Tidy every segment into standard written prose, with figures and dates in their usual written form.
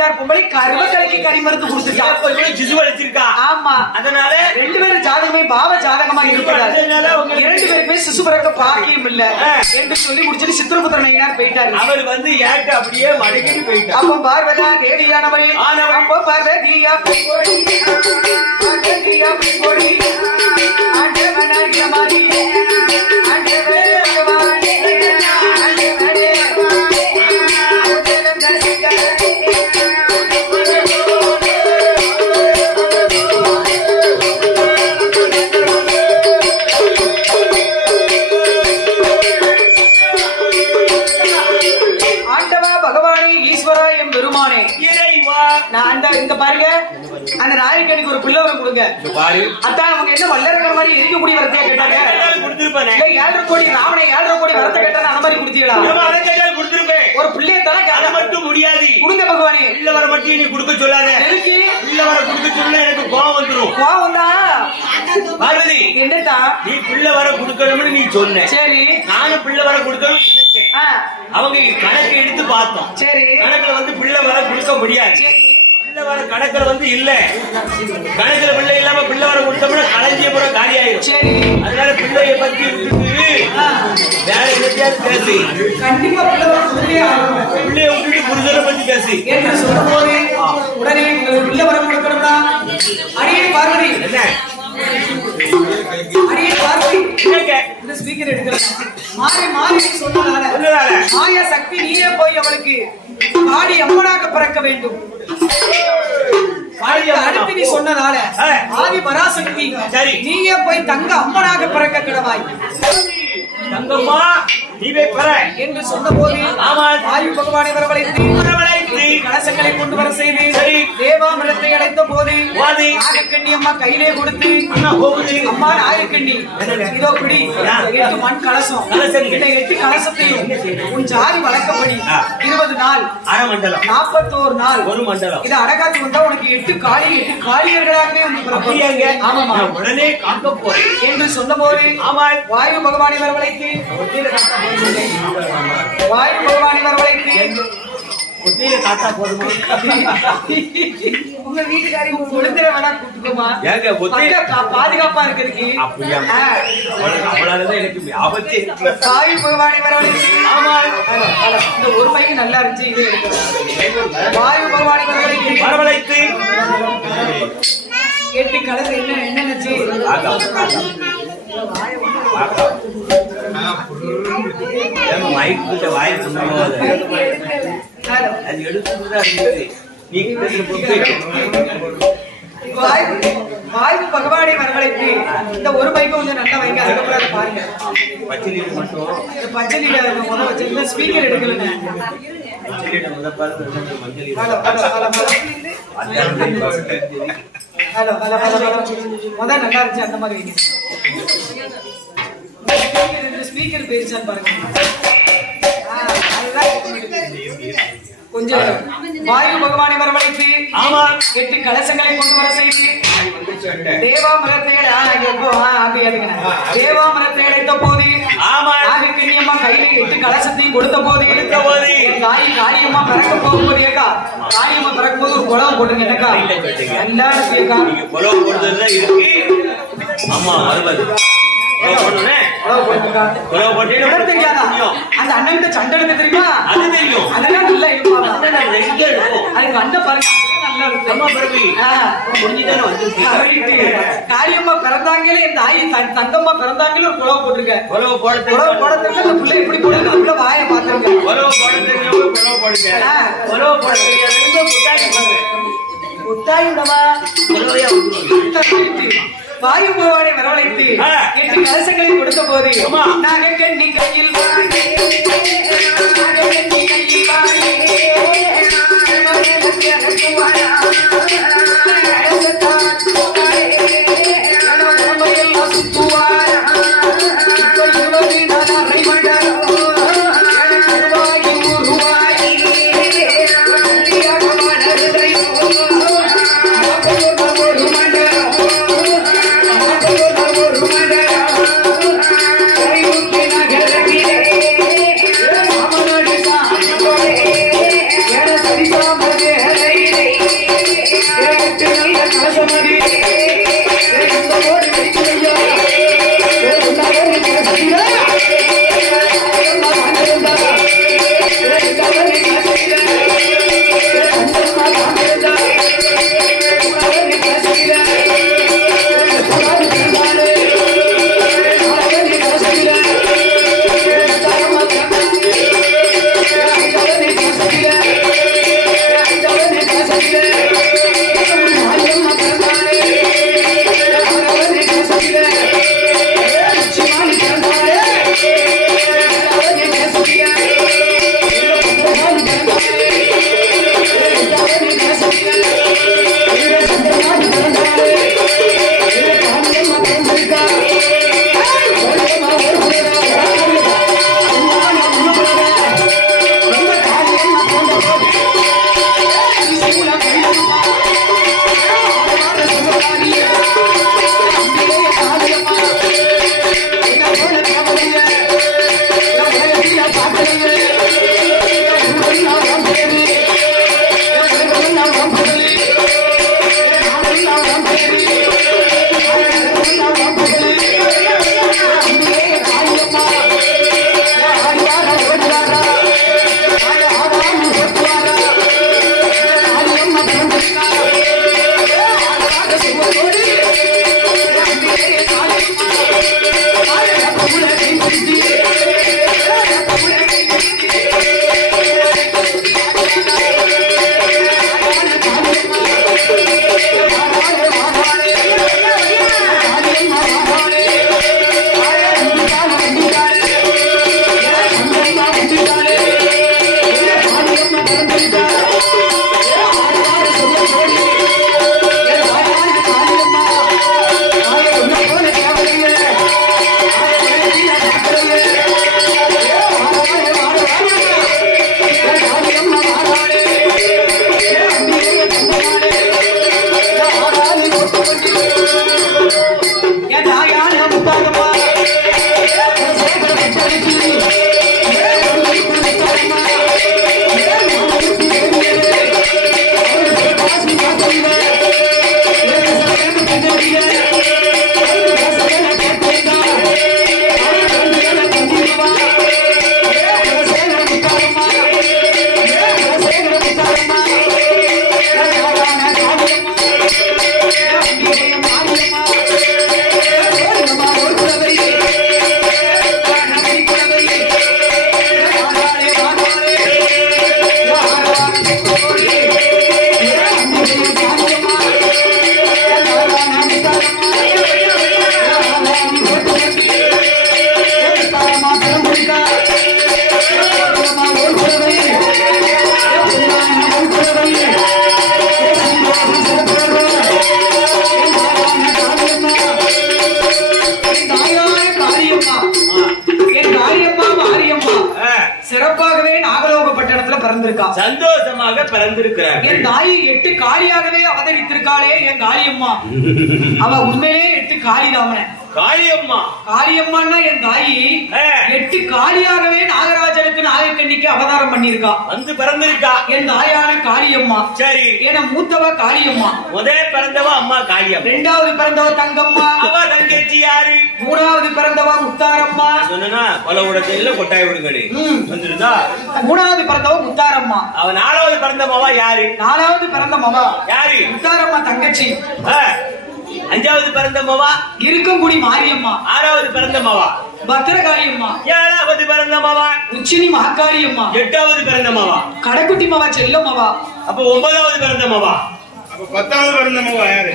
5-6 பொம்பளை கருவக்கலைக்கு கறி மருந்து கொடுத்துட்டான். ஜிசு வச்சிருக்கா. ஆமா, அதனால 2 பேரும் ஜாதகமே பாவ ஜாதகமா இருக்கிறார். 2 பேருக்குமே சிசு பிறக்க பாக்கியம் இல்ல என்று சொல்லி முடிச்சுட்டு சித்திரபுத்திர நயினார் போயிட்டாரு. அவர் வந்து ஏட்டு அப்படியே மடக்கிட்டு போயிட்டார். அப்ப பார்வதா தேடியானவள் அப்ப பார்வதியா போடி பார்வதியா போடி ஆண்டவனாகிய மாதிரி இங்க பாருங்க, அந்த நாயக்கனுக்கு ஒரு பிள்ளை வரம் கொடுங்க. அதான் அவங்க என்ன வல்லரகர் மாதிரி எரிக்கக்கூடிய வரத்தையா கேட்டாங்க. 7.5 கோடி ராவணை 7.5 கோடி வரத்தை கேட்டாங்க. அந்த மாதிரி கொடுத்தீங்களா? ஒரு பிள்ளைய தானே அதை மட்டும் முடியாது. கொடுங்க பகவானே. பிள்ளை வர மட்டும் நீ கொடுக்க சொல்லாத. எதுக்கு பிள்ளை வர கொடுக்க சொல்ல? எனக்கு கோவம் வந்துரும். கோவம் வந்தா பார்வதி என்னடா நீ பிள்ளை வர கொடுக்கணும்னு நீ சொன்ன. சரி, நானும் பிள்ளை வர கொடுக்கணும் நினைச்சேன். அவங்க கணக்கு எடுத்து பார்த்தோம். சரி, கணக்குல வந்து பிள்ளை வர கொடுக்க முடியாது. பிள்ளை வர கணக்குல வந்து இல்ல. கணக்குல பிள்ளை இல்லாம பிள்ளை வர கொடுத்தோம்னா களஞ்சியபுரம் காலி ஆயிடும். சரி, அதனால பிள்ளைய பத்தி விட்டுட்டு வேற என்னத்தையாவது பேசி கண்டிப்பா பிள்ளைய விட்டுட்டு புருஷனை பத்தி பேசி என்று சொல்லும்போது உடனே பிள்ளை வர கொடுக்கணும்னா அடியே பார்வதி என்ன அடியே பார்வதி இந்த ஸ்பீக்கர் எடுக்கிறேன். மாறி மாறி சொன்னதால மாயா சக்தி நீயே போய் அவளுக்கு ஆடி அம்மனாக பிறக்க வேண்டும். அடுத்து நீ சொன்னதால ஆதி பராசக்தி நீயே போய் தங்க அம்மனாக பிறக்க கிடவாய். தங்கம்மா நீவே பெற என்று சொன்ன போது வாயு பகவானை வரவழைத்து கலசங்களை கொண்டு வர செய்து தேவாமிரத்தை அடைத்த போது நாகக்கண்ணி அம்மா கையிலே கொடுத்து அம்மா நாகக்கண்ணி இதோ பிடி 8 மண் கலசம். இந்த 8 கலசத்தையும் உன் ஜாதி வழக்கப்படி 20 நாள் 41 நாள் ஒரு மண்டலம் இதை அடகாத்து வந்தா உனக்கு 8 காளியர்களாகவே வந்து ஆமாமா உடனே காக்க போறேன் என்று சொன்ன போது வாயு பகவானை வரவழைத்து வாயு பகவானை வரவழைத்து ஒத்தியில காத்தா போடுமா? உங்க வீட்டுக்காரி கொடுத்துற வேணா கூட்டுக்கோமா? பாதுகாப்பா இருக்கிறதுக்கு வாயு பகவானை வரவழைத்து இந்த ஒரு பைக்கு நல்லா இருந்துச்சு. இது எடுக்கிறேன். வாயு பகவானை வரவழைத்து 8 கலர் என்ன நினைச்சு வாயு பகவானை வரவழைத்து இந்த ஒரு பைக்கு கொஞ்சம் நல்லா வைங்க. அதுக்கப்புறம் பாருங்க பச்சலியில முதல் வச்சிருந்த ஸ்பீக்கர் எடுக்கல. முதல் நல்லா இருந்துச்சு அந்த மாதிரி வைங்க. ஸ்பீக்கர் பேசிச்சான்னு பாருங்க. கொஞ்சம் வாயு பகவானை வரவழைத்து 8 கலசங்களை கொண்டு வர செய்து தேவாமிரத்தை அடைத்த போது நாகக்கண்ணியம்மா கையில 8 கலசத்தையும் கொடுத்த போது காளியம்மா பிறக்க போகும்போது ஏக்கா காளியம்மா பிறக்கும் போது ஒரு குளம் போட்டுங்க எனக்கா நல்லா இருக்கு. ஆமா அந்த அண்ணன் சண்டை எடுக்க தெரியுமா? அது தெரியும். அதெல்லாம் நல்லா இருக்கும். அதுக்கு வந்த பாருங்க காளியம்மா பிறந்தாங்களே இந்த ஆயி தங்கம்மா பிறந்தாங்களே ஒரு குழவை போட்டிருக்க. குழவை போடுறதுக்கு அந்த பிள்ளை எப்படி போடுறது அந்த வாயை பார்த்துருக்க. வாயு பகவானை வரவழைத்து 8 கலசங்களை கொடுத்த போது நாகக்கண்ணி கையில் சந்தோஷமாக பிறந்திருக்கிறார். என் தாய் 8 காளியாகவே அவதரித்திருக்காளே என் காளியம்மா. அவ உண்மையிலே 8 காளிதாமன காளியம்மா. காளியம்மான்னா என் தாயி 8 காளியாகவே நாகராஜனுக்கு நாகக்கண்ணிக்கு அவதாரம் பண்ணிருக்கா, வந்து பிறந்திருக்கா. என் தாயான காளியம்மா. சரி, என மூத்தவ காளியம்மா. முதல் பிறந்தவ அம்மா காளியம். இரண்டாவது பிறந்தவ தங்கம்மா. அவ தங்கச்சி யாரு? மூணாவது பிறந்தவ முத்தாரம்மா. சொன்னா கொலை உடச்சல கொட்டாய் விடுங்கடி வந்துருந்தா. மூணாவது பிறந்தவ முத்தாரம்மா. அவ நாலாவது பிறந்த மவா யாரு? நாலாவது பிறந்த மவா யாரு? முத்தாரம்மா தங்கச்சி. அஞ்சாவது பிறந்த மவா இருக்கங்குடி மாரியம்மா. ஆறாவது பிறந்த மவா பத்திரகாளியம்மா. ஏழாவது பிறந்த மவா உச்சினி மகாகாளியம்மா. எட்டாவது பிறந்த மவா கடைக்குட்டி மவா செல்லம்மவா. அப்ப 9வது பிறந்த மவா. அப்ப 10வது பிறந்த மவா யாரு?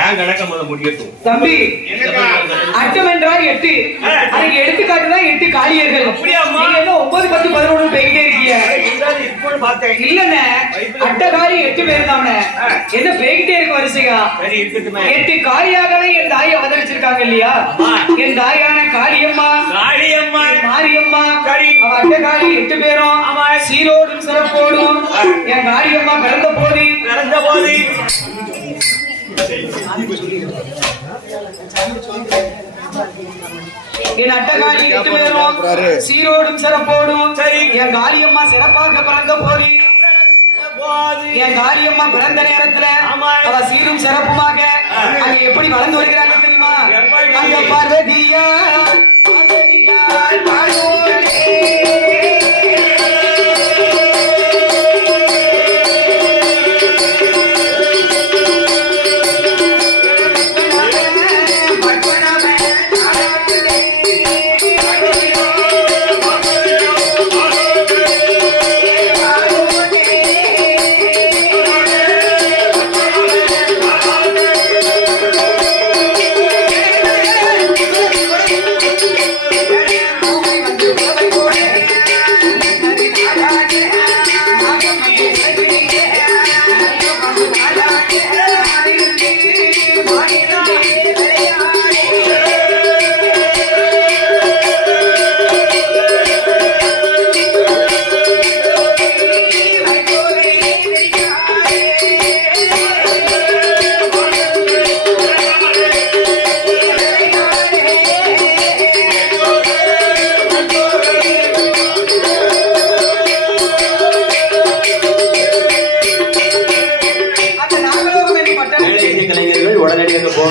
ஏன் கணக்க முத முடியட்டும் தம்பி. அட்டம் என்றால் 8. அதுக்கு எடுத்துக்காட்டுதான் 8 காளியர்கள். அப்படியா அம்மா? நீங்க என்ன 9, 10, 11 போயிட்டே இருக்கீங்க? இல்லண்ணே, அட்ட காளி 8 பேர் தானே. என்ன போய்கிட்டே இருக்கு வரிசையா? 8 காளியாகவே என் தாய் அவதரிச்சிருக்காங்க இல்லையா? என் தாயான காளியம்மா, காளியம்மா, மாரியம்மா. அவ அட்ட காளி 8 பேரும் சீரோடும் சிறப்போடும் என் காளியம்மா பிறந்த போது என் அட்டகாளி 8 பேரும் சீரோடும் சிறப்போடும் என் காளியம்மா சிறப்பாக பிறந்த போது என் காளியம்மா பிறந்த நேரத்துல அவ சீரும் சிறப்புமாக அங்க எப்படி வளர்ந்து வருகிறாங்க தெரியுமா? அங்க பார்வதியா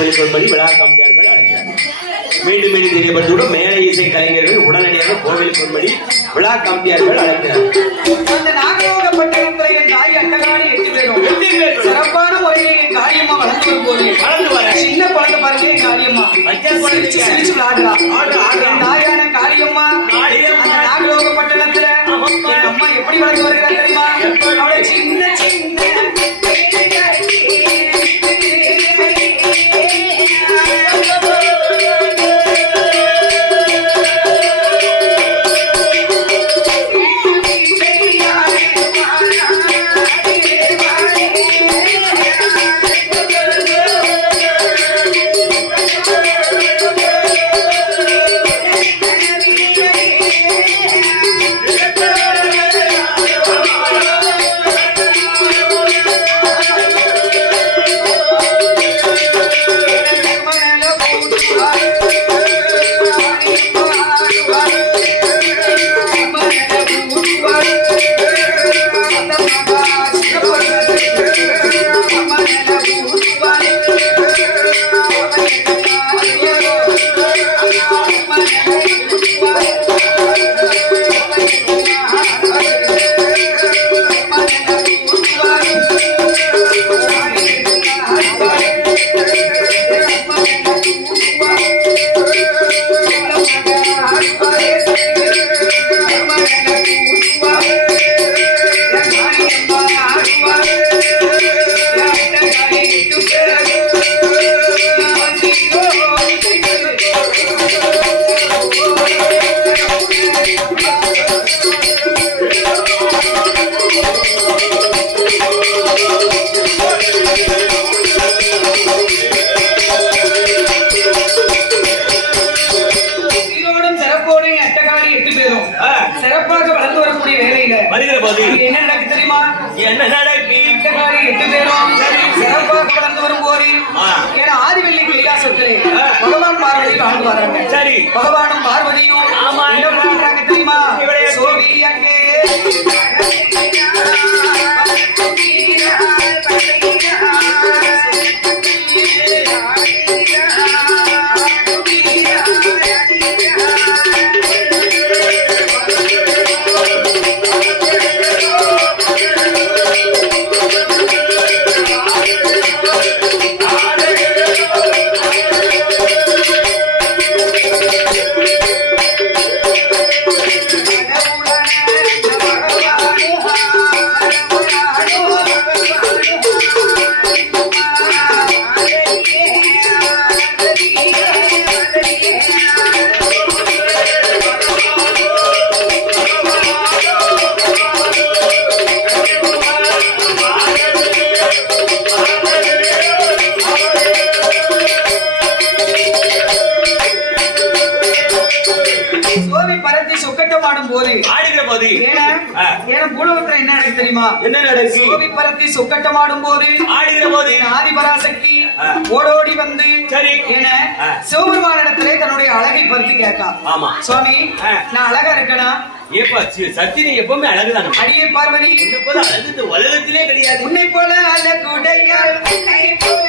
கோவில் சொல்படி விழா கமிட்டியார்கள் அழைக்கிறார். மீண்டும் மீண்டும் தெரியப்பட்டுவிடும் மேலை இசை கலைஞர்கள் உடனடியாக கோவில் சொல்படி விழா கமிட்டியார்கள் அழைக்கிறார். அந்த நாகயோகப்பட்டினத்தில் என் தாய் அட்டகாணி 8 பேரும் சிறப்பான முறையில் என் காரியம்மா வளர்ந்து வரும்போது சின்ன குழந்தை பாருங்க என் காரியம்மா சிரிச்சு சிரிச்சு விளையாடுறா. என் தாயான காரியம்மா அந்த நாகயோகப்பட்டினத்துல என் அம்மா எப்படி வளர்ந்து வருகிறா தெரியுமா? அவளை சின்ன சின்ன சிறப்பாக வளர்ந்து வரக்கூடிய வேலையில வருகிற போது என்ன நடக்கு தெரியுமா? என்ன நடக்கு? 8 பேரும் சிறப்பாக வளர்ந்து வரும்போது ஏன்னா ஆதிவெள்ளி கைலாசத்திலே பகவான் பார்வதி வாழ்ந்து வராங்க. சரி, பகவானும் பார்வதியும் என்ன பண்றாங்க தெரியுமா? சோதி அங்கே தெரியுமா? என்ன நடக்கு? சோவி பரத்தி சொக்கட்டமாடும் போது ஆடுகிற போது ஆதிபராசக்தி ஓடோடி வந்து சரி என சிவபெருமானிடத்திலே தன்னுடைய அழகை பற்றி கேட்கா. ஆமா சுவாமி, நான் அழகா இருக்கனா? ஏப்பா சத்தினி எப்பவுமே அழகுதான். அடியே பார்வதி, உன்னை போல அழகு இந்த உலகத்திலே கிடையாது. உன்னை போல அழகுடையாள், உன்னை போல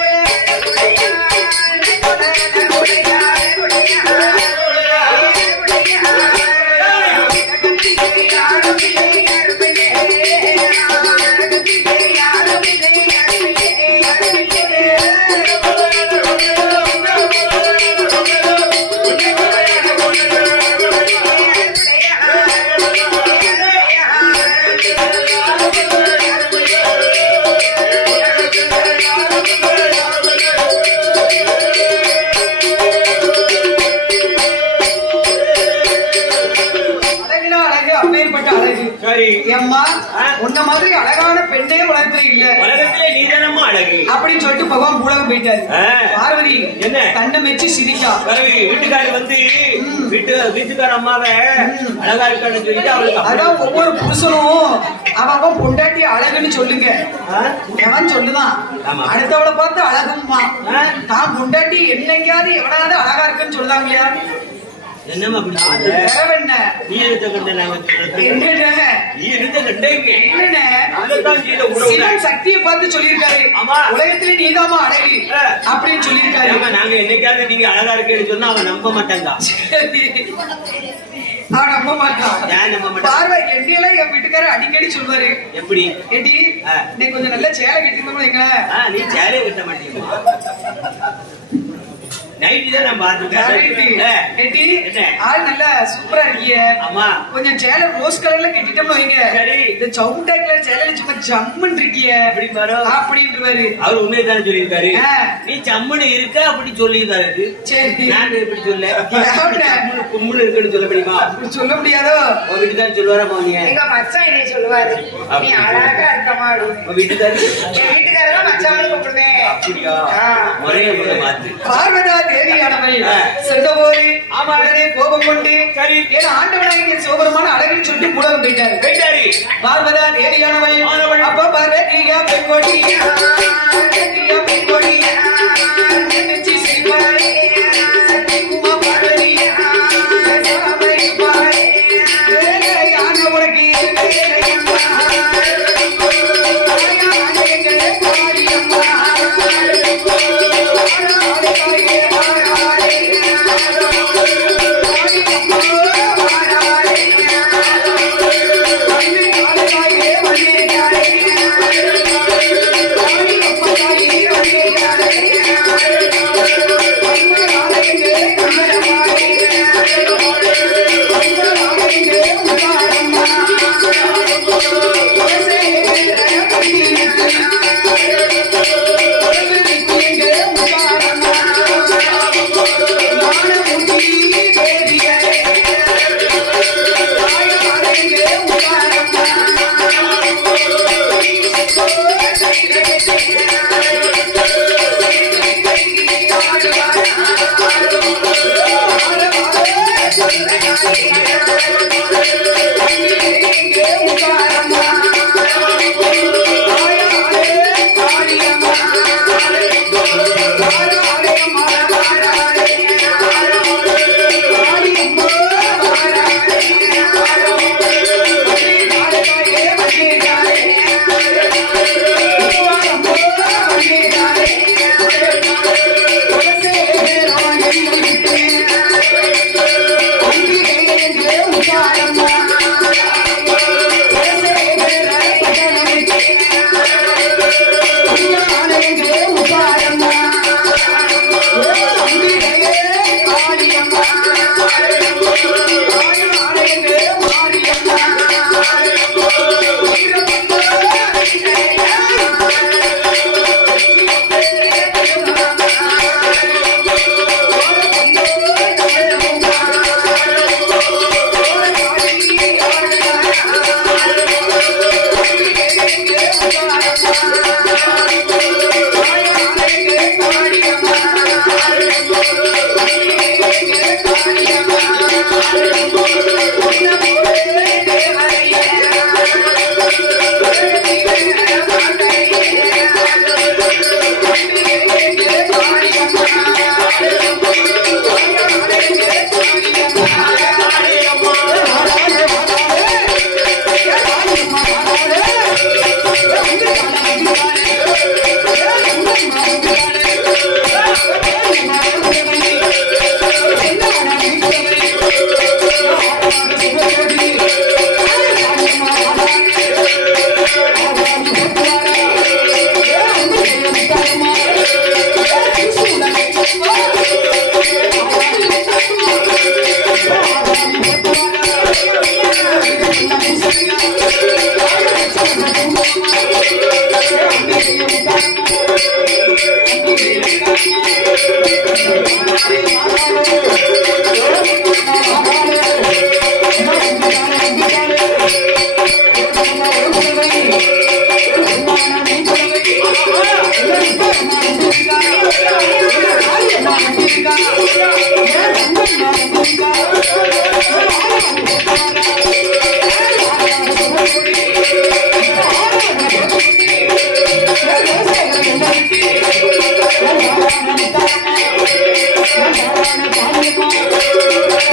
உன்ன மாதிரி அழகான பெண்ணே உலகத்துல இல்ல, உலகத்திலே நீதானமா அழகு அப்படின்னு சொல்லிட்டு பகவான் உலகம் போயிட்டாரு. பார்வதி என்ன கண்ணை மெச்சி சிரிக்கா. வீட்டுக்காரர் வந்து வீட்டுக்கார அம்மாவை அழகா இருக்கான்னு சொல்லிட்டு அவளுக்கு அதான் ஒவ்வொரு புருஷனும் அவன் பொண்டாட்டி அழகுன்னு சொல்லுங்க எவன் சொல்லுதான். அடுத்தவளை பார்த்து அழகுமா தான் பொண்டாட்டி என்னைக்காவது எவனாவது அழகா இருக்குன்னு சொல்லுதாங்க இல்லையா? என்னமா அப்படி என்ன நீ எடுத்த கண்ட நாங்க என்னென்ன நீ எடுத்த கண்டேங்க என்னென்ன அதத்தான் செய்த சிவன் சக்தியை பார்த்து சொல்லியிருக்காரு. உலகத்திலே நீதாமா அழகு அப்படின்னு சொல்லியிருக்காரு. நாங்க என்னைக்காவது நீங்க அழகா இருக்கேன்னு சொன்னா அவன் நம்ப மாட்டாங்க. அவன் நம்ப மாட்டான். ஏன் நம்ப மாட்டான்? பார்வை எண்டியெல்லாம் என் வீட்டுக்காரர் அடிக்கடி சொல்லுவாரு. எப்படி எண்டி நீ கொஞ்சம் நல்ல சேலை கட்டிருந்தோம் எங்க நீ சேலையை கட்ட மாட்டீங்க. நைட்டு தான் நான் பாத்துருக்கேன். ஆள் நல்லா சூப்பரா இருக்கிய. ஆமா கொஞ்சம் சேலை ரோஸ் கலர்ல கட்டிட்டோம்னு வைங்க. சரி இந்த சவுண்டா கலர் சேலையில சும்மா ஜம்முன்னு இருக்கிய அப்படின்றாரு. அவர் உண்மையை தானே சொல்லியிருக்காரு. நீ ஜம்முன்னு இருக்க அப்படி சொல்லியிருக்காரு. சரி நான் எப்படி சொல்ல கும்முன்னு இருக்குன்னு சொல்ல முடியுமா? சொல்ல முடியாதோ? உன் வீட்டுக்காரர் சொல்லுவாரா? போனீங்க எங்க மச்சான் என்னை சொல்லுவாரு நீ அழகா இருக்கமா. வீட்டுக்காரர் என் வீட்டுக்காரங்க மச்சான் கூப்பிடுவேன். அப்படியா? முறையை மாத்து. பார்வதா தேவியானவை சென்றபோது உடனே கோபம் கொண்டு சரி ஏன்னா ஆண்டவனாகிய சிவபெருமான அழகுன்னு சொல்லிட்டு கூட போயிட்டாரு. பார்வதா தேவியானவை அப்ப பார்வதியா பெண்கொடியா பெண்கொடியா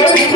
Thank you.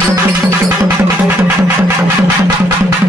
Thank you.